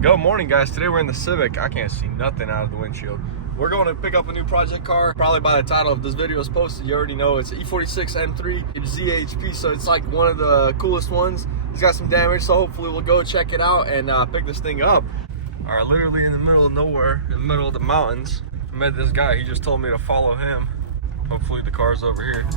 Good morning, guys. Today we're in the Civic. I can't see nothing out of the windshield. We're going to pick up a new project car. Probably by the title of this video is posted, you already know it's an E46 M3 ZHP, so it's like one of the coolest ones. It's got some damage, so hopefully we'll go check it out and pick this thing up. All right, literally in the middle of nowhere, in the middle of the mountains, I met this guy. He just told me to follow him. Hopefully the car's over here.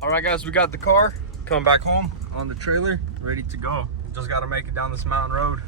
All right, guys, we got the car coming back home on the trailer, ready to go. Just got to make it down this mountain road.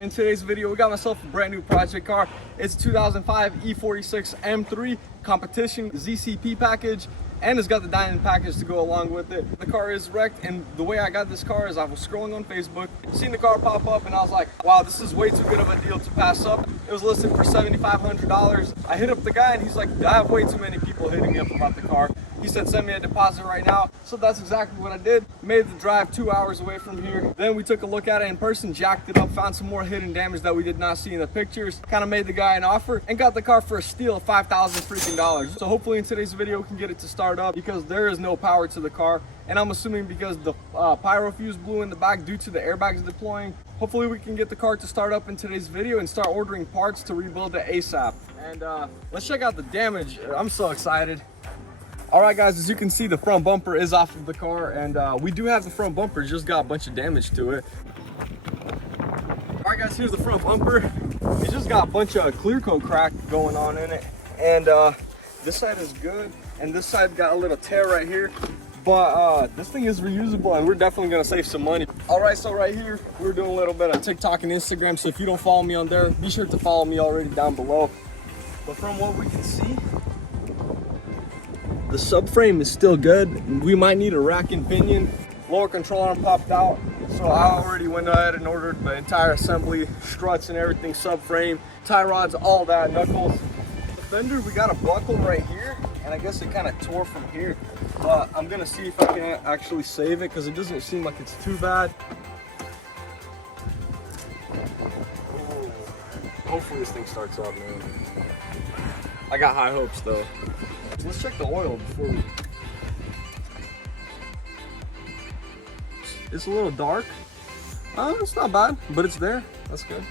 In today's video, we got myself a brand new project car. It's a 2005 E46 M3 competition ZCP package, and it's got the diamond package to go along with it. The car is wrecked, and the way I got this car is I was scrolling on Facebook, seen the car pop up, and I was like, wow, this is way too good of a deal to pass up. It was listed for $7,500. I hit up the guy and he's like, I have way too many people hitting me up about the car. He said, send me a deposit right now. So that's exactly what I did. Made the drive 2 hours away from here. Then we took a look at it in person, jacked it up, found some more hidden damage that we did not see in the pictures. Kind of made the guy an offer and got the car for a steal of $5,000 freaking dollars. So hopefully in today's video, we can get it to start up because there is no power to the car. And I'm assuming because the pyro fuse blew in the back due to the airbags deploying. Hopefully we can get the car to start up in today's video and start ordering parts to rebuild it ASAP. And let's check out the damage. I'm so excited. All right, guys, as you can see, the front bumper is off of the car, and we do have the front bumper, just got a bunch of damage to it. All right, guys, here's the front bumper. It just got a bunch of clear coat crack going on in it, and this side is good, and this side got a little tear right here, but this thing is reusable, and we're definitely gonna save some money. All right, so right here, we're doing a little bit of TikTok and Instagram, so if you don't follow me on there, be sure to follow me already down below. But from what we can see, the subframe is still good. We might need a rack and pinion. Lower control arm popped out, so I already went ahead and ordered the entire assembly, struts and everything, subframe, tie rods, all that, knuckles. The fender, we got a buckle right here, and I guess it kind of tore from here. But I'm gonna see if I can actually save it because it doesn't seem like it's too bad. Ooh. Hopefully this thing starts up, man. I got high hopes though. Let's check the oil before we... It's a little dark. It's not bad, but it's there. That's good.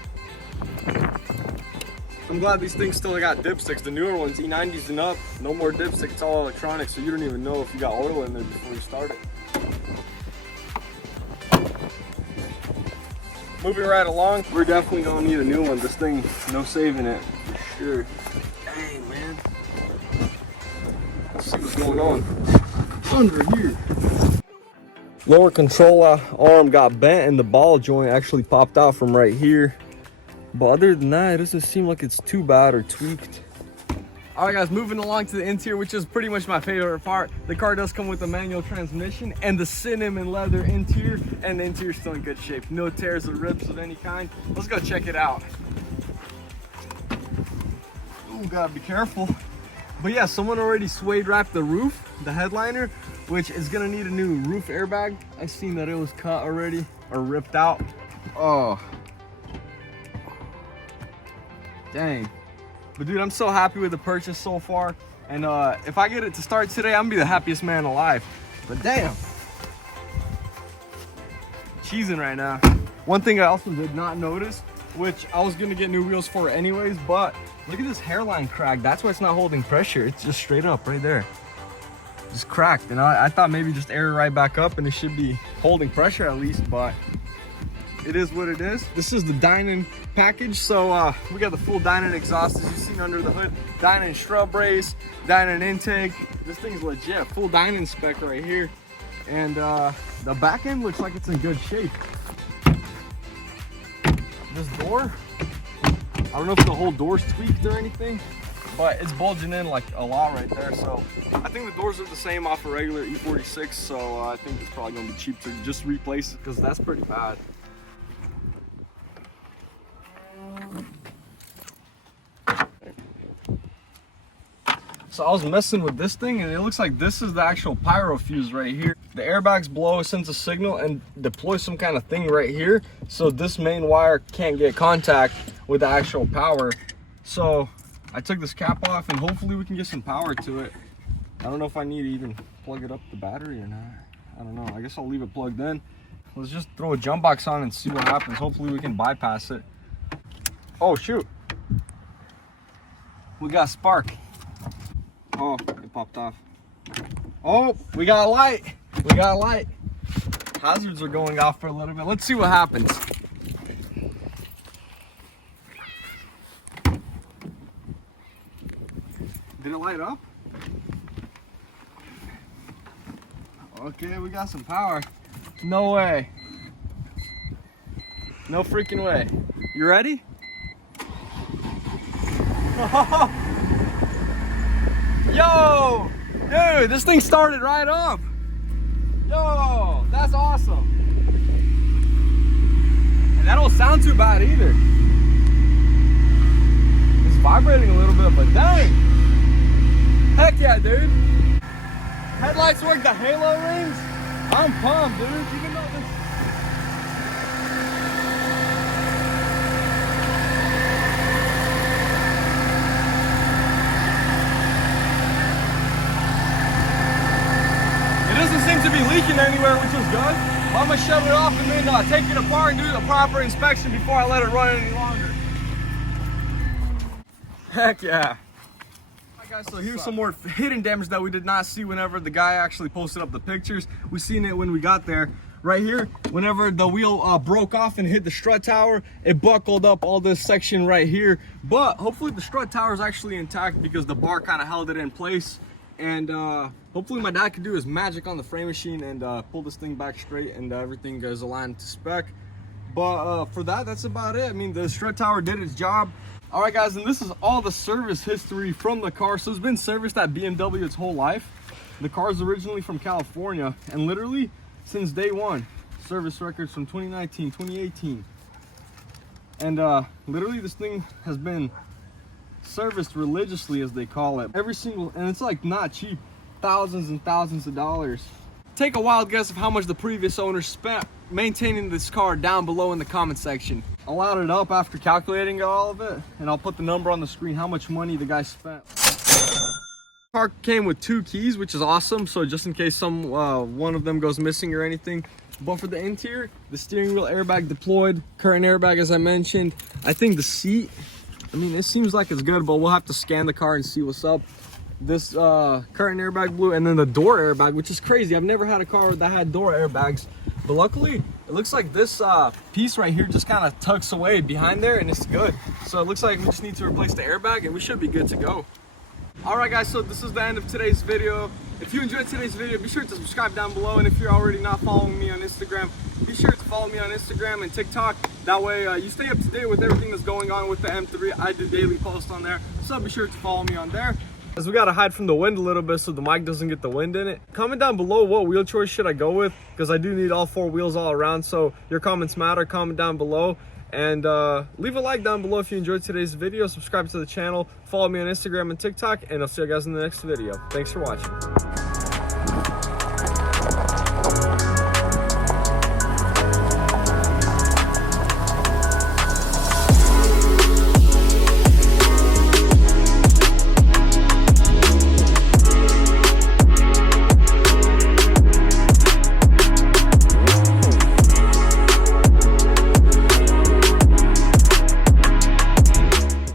I'm glad these things still got dipsticks. The newer ones, E90s and up, no more dipstick. It's all electronic, so you don't even know if you got oil in there before you start it. Moving right along, we're definitely gonna need a new one. This thing, no saving it, for sure. Dang, man. Let's see what's going on under here. Lower control arm got bent and the ball joint actually popped out from right here. But other than that, it doesn't seem like it's too bad or tweaked. All right, guys, moving along to the interior, which is pretty much my favorite part. The car does come with a manual transmission and the cinnamon leather interior, and the interior's still in good shape. No tears or rips of any kind. Let's go check it out. Ooh, gotta be careful. But yeah, someone already suede wrapped the roof, the headliner, which is gonna need a new roof airbag. I seen that it was cut already or ripped out. Oh, dang. But dude, I'm so happy with the purchase so far. And if I get it to start today, I'm gonna be the happiest man alive. But damn, cheesing right now. One thing I also did not notice which I was gonna get new wheels for anyways, but look at this hairline crack. That's why it's not holding pressure. It's just straight up right there. Just cracked. And I thought maybe just air it right back up and it should be holding pressure at least, but it is what it is. This is the Dynon package. So we got the full Dynon exhaust as you've seen under the hood. Dynon strut brace, Dynon intake. This thing's legit, full Dynon spec right here. And the back end looks like it's in good shape. This door, I don't know if the whole door's tweaked or anything, but it's bulging in like a lot right there. So I think the doors are the same off a regular E46. So I think it's probably gonna be cheap to just replace it because that's pretty bad. So I was messing with this thing and it looks like this is the actual pyro fuse right here. The airbags blow, sends a signal and deploys some kind of thing right here. So this main wire can't get contact with the actual power. So I took this cap off and hopefully we can get some power to it. I don't know if I need to even plug it up the battery or not. I don't know, I guess I'll leave it plugged in. Let's just throw a jump box on and see what happens. Hopefully we can bypass it. Oh shoot, we got spark. Oh, it popped off. Oh, we got a light. We got a light. Hazards are going off for a little bit. Let's see what happens. Did it light up? Okay, we got some power. No way. No freaking way. You ready? Yo, dude, this thing started right up. Yo, that's awesome. And that don't sound too bad either. It's vibrating a little bit, but dang. Heck yeah, dude. Headlights work, the halo rings. I'm pumped, dude. Even though this... seem to be leaking anywhere, which is good. I'm gonna shut it off and then take it apart and do the proper inspection before I let it run any longer. Heck yeah. Alright guys, so here's some more hidden damage that we did not see whenever the guy actually posted up the pictures. We seen it when we got there. Right here, whenever the wheel broke off and hit the strut tower, it buckled up all this section right here. But hopefully the strut tower is actually intact because the bar kind of held it in place. And hopefully my dad can do his magic on the frame machine and pull this thing back straight and everything goes aligned to spec. But for that, that's about it. I mean, the strut tower did its job. All right guys, and this is all the service history from the car. So it's been serviced at BMW its whole life. The car is originally from California and literally since day one, service records from 2019, 2018. And literally this thing has been serviced religiously, as they call it, every single, and it's like not cheap, thousands and thousands of dollars. Take a wild guess of how much the previous owner spent maintaining this car down below in the comment section. I'll add it up after calculating all of it and I'll put the number on the screen how much money the guy spent. The car came with 2 keys, which is awesome, so just in case one of them goes missing or anything. But for the interior, the steering wheel airbag deployed, current airbag as I mentioned. I think the seat, I mean, it seems like it's good, but we'll have to scan the car and see what's up. This current airbag blew, and then the door airbag, which is crazy. I've never had a car that had door airbags, but luckily it looks like this piece right here just kind of tucks away behind there and it's good. So it looks like we just need to replace the airbag and we should be good to go. All right guys, so this is the end of today's video. If you enjoyed today's video, be sure to subscribe down below, and if you're already not following me on Instagram, be sure to follow me on Instagram and TikTok. That way you stay up to date with everything that's going on with the M3. I do daily posts on there, so be sure to follow me on there. As we gotta hide from the wind a little bit so the mic doesn't get the wind in it. Comment down below what wheel choice should I go with, because I do need all 4 wheels all around, so your comments matter. Comment down below. And leave a like down below if you enjoyed today's video. Subscribe to the channel, follow me on Instagram and TikTok, and I'll see you guys in the next video. Thanks for watching.